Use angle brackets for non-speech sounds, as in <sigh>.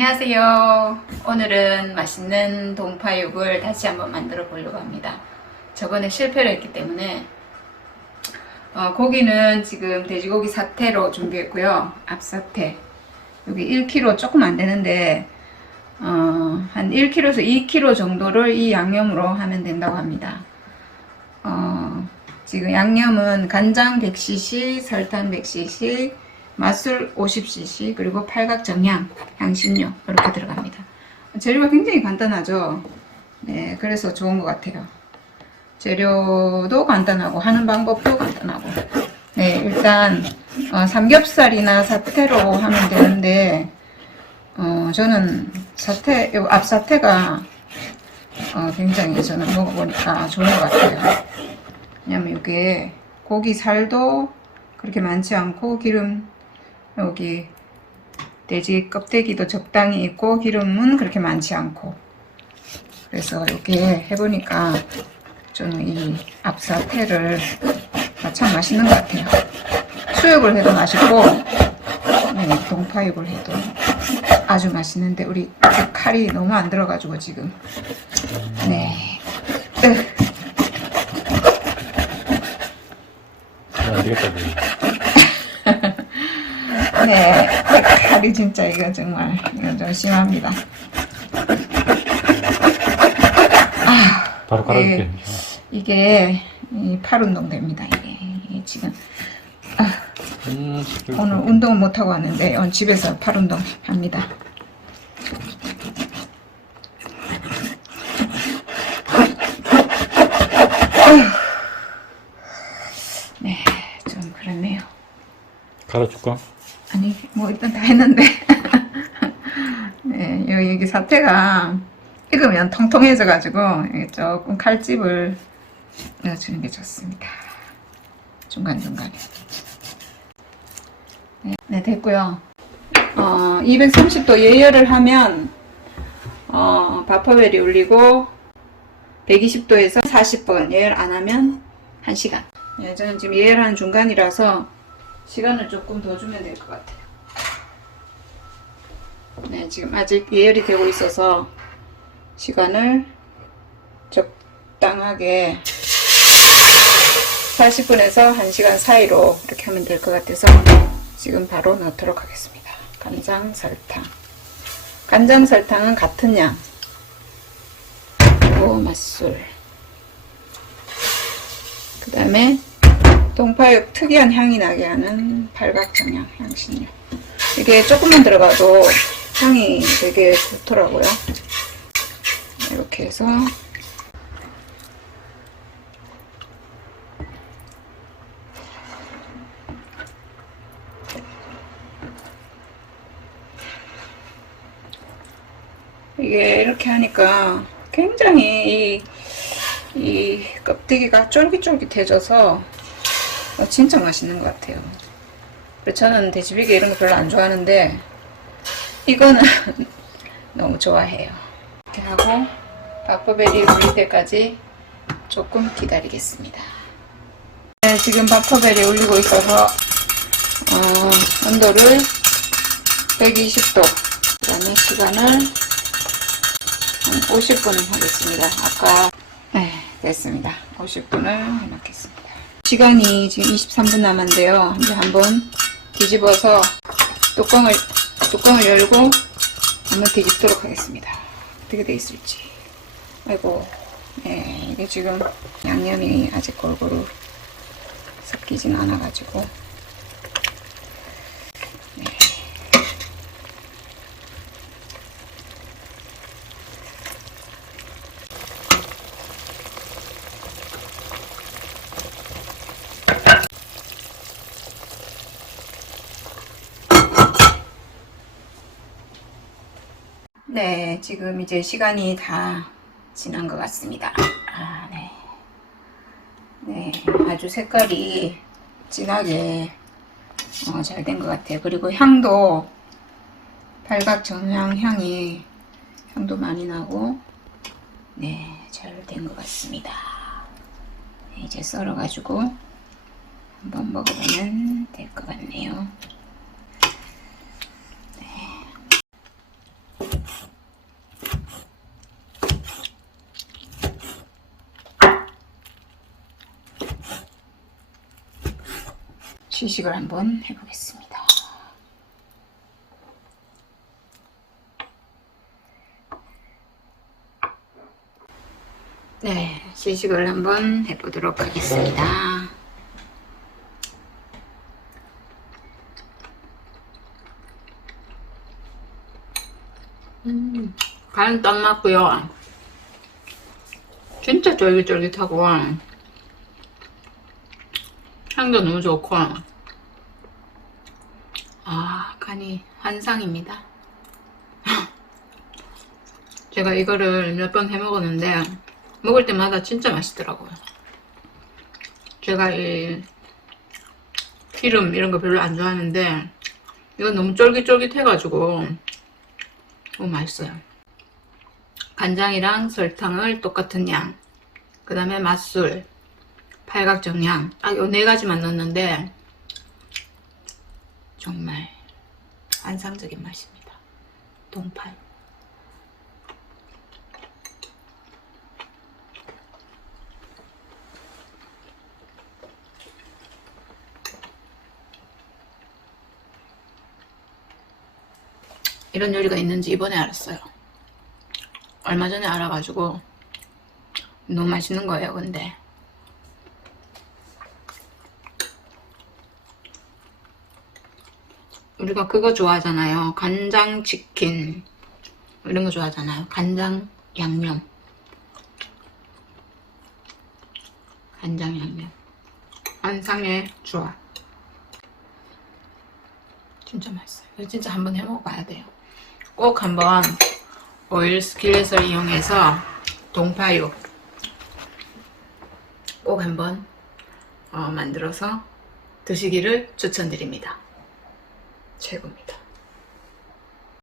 안녕하세요. 오늘은 맛있는 동파육을 다시 한번 만들어 보려고 합니다. 저번에 실패를 했기 때문에 어, 고기는 지금 돼지고기 사태로 준비했고요. 앞사태 여기 1kg 조금 안 되는데 어, 한 1kg에서 2kg 정도를 이 양념으로 하면 된다고 합니다. 어, 지금 양념은 간장 100cc, 설탕 100cc, 맛술 50cc, 그리고 팔각정향, 향신료 이렇게 들어갑니다. 재료가 굉장히 간단하죠. 네, 그래서 좋은 것 같아요. 재료도 간단하고 하는 방법도 간단하고. 네, 일단 어, 삼겹살이나 사태로 하면 되는데 어, 저는 사태, 요 앞사태가 어, 굉장히 저는 먹어보니까 좋은 것 같아요. 왜냐면 이게 고기 살도 그렇게 많지 않고 기름 여기 돼지 껍데기도 적당히 있고 기름은 그렇게 많지 않고. 그래서 이렇게 해보니까 저는 이 앞사태를 아, 참 맛있는 것 같아요. 수육을 해도 맛있고 네, 동파육을 해도 아주 맛있는데 우리 칼이 너무 안 들어가지고 지금. 네. 으, 안 되겠다, 칼이 진짜 이거 정말 이거 좀 심합니다. 바로 깔아줄게. 네. 이게 이팔 운동 됩니다. 이게, 이게 지금 음, 오늘 운동을 못 하고 왔는데 오늘 집에서 팔 운동 합니다. 네, 좀 그렇네요. 갈아줄까? 아니 뭐 일단 다 했는데. <laughs> 네 여기, 사태가 익으면 통통해져 가지고 조금 칼집을 넣어주는 게 좋습니다. 중간중간에. 네, 네 됐고요. 어, 230도 예열을 하면 어, 바퍼벨이 울리고 120도에서 40분 예열 안 하면 1시간. 네, 저는 지금 예열하는 중간이라서 시간을 조금 더 주면 될 것 같아요. 네, 지금 아직 예열이 되고 있어서 시간을 적당하게 40분에서 1시간 사이로 이렇게 하면 될 것 같아서 지금 바로 넣도록 하겠습니다. 간장, 설탕. 간장, 설탕은 같은 양. 그리고 맛술. 그 다음에 동파육 특이한 향이 나게 하는 팔각정향 향신료. 이게 조금만 들어가도 향이 되게 좋더라고요. 이렇게 해서 이게 이렇게 하니까 굉장히 이, 이 껍데기가 쫄깃쫄깃해져서 어, 진짜 맛있는 것 같아요. 저는 돼지비계 이런 거 별로 안 좋아하는데 이거는 <laughs> 너무 좋아해요. 이렇게 하고 바퍼벨이 울릴 때까지 조금 기다리겠습니다. 네, 지금 바퍼벨이 울리고 있어서 어, 온도를 120도 그다음에 시간을 한 50분을 하겠습니다. 아까 네, 됐습니다. 50분을 해놓겠습니다. 시간이 지금 23분 남았는데요. 이제 한번 뒤집어서 뚜껑을 뚜껑을 열고 한번 뒤집도록 하겠습니다. 어떻게 돼 있을지. 아이고, 네, 이게 지금 양념이 아직 골고루 섞이진 않아가지고. 네, 지금 이제 시간이 다 지난 것 같습니다. 아, 네. 네, 아주 색깔이 진하게 어, 잘 된 것 같아요. 그리고 향도 팔각 정향 향이 향도 많이 나고 네, 잘 된 것 같습니다. 네, 이제 썰어가지고 한번 먹어보면 될 것 같네요. 시식을 한번 해보겠습니다. 네, 시식을 한번 해보도록 하겠습니다. 음, 간딱 맞고요. 진짜 쫄깃쫄깃하고 향도 너무 좋고 아 간이 한상입니다. <laughs> 제가 이거를 몇 번 해 먹었는데 먹을 때마다 진짜 맛있더라고요. 제가 이 기름 이런 거 별로 안 좋아하는데 이건 너무 쫄깃쫄깃해가지고 너무 맛있어요. 간장이랑 설탕을 똑같은 양, 그 다음에 맛술, 팔각정 양, 딱요네 가지만 넣었는데 정말 환상적인 맛입니다. 동파육. 이런 요리가 있는지 이번에 알았어요. 얼마 전에 알아가지고 너무 맛있는 거예요, 근데. 우리가 그거 좋아하잖아요. 간장 치킨. 이런 거 좋아하잖아요. 간장 양념. 간장 양념. 안상의 조합. 진짜 맛있어요. 이거 진짜 한번 해 먹어봐야 돼요. 꼭 한번 오일 스킬렛을 이용해서 동파육 꼭 한번 어, 만들어서 드시기를 추천드립니다. 최고입니다.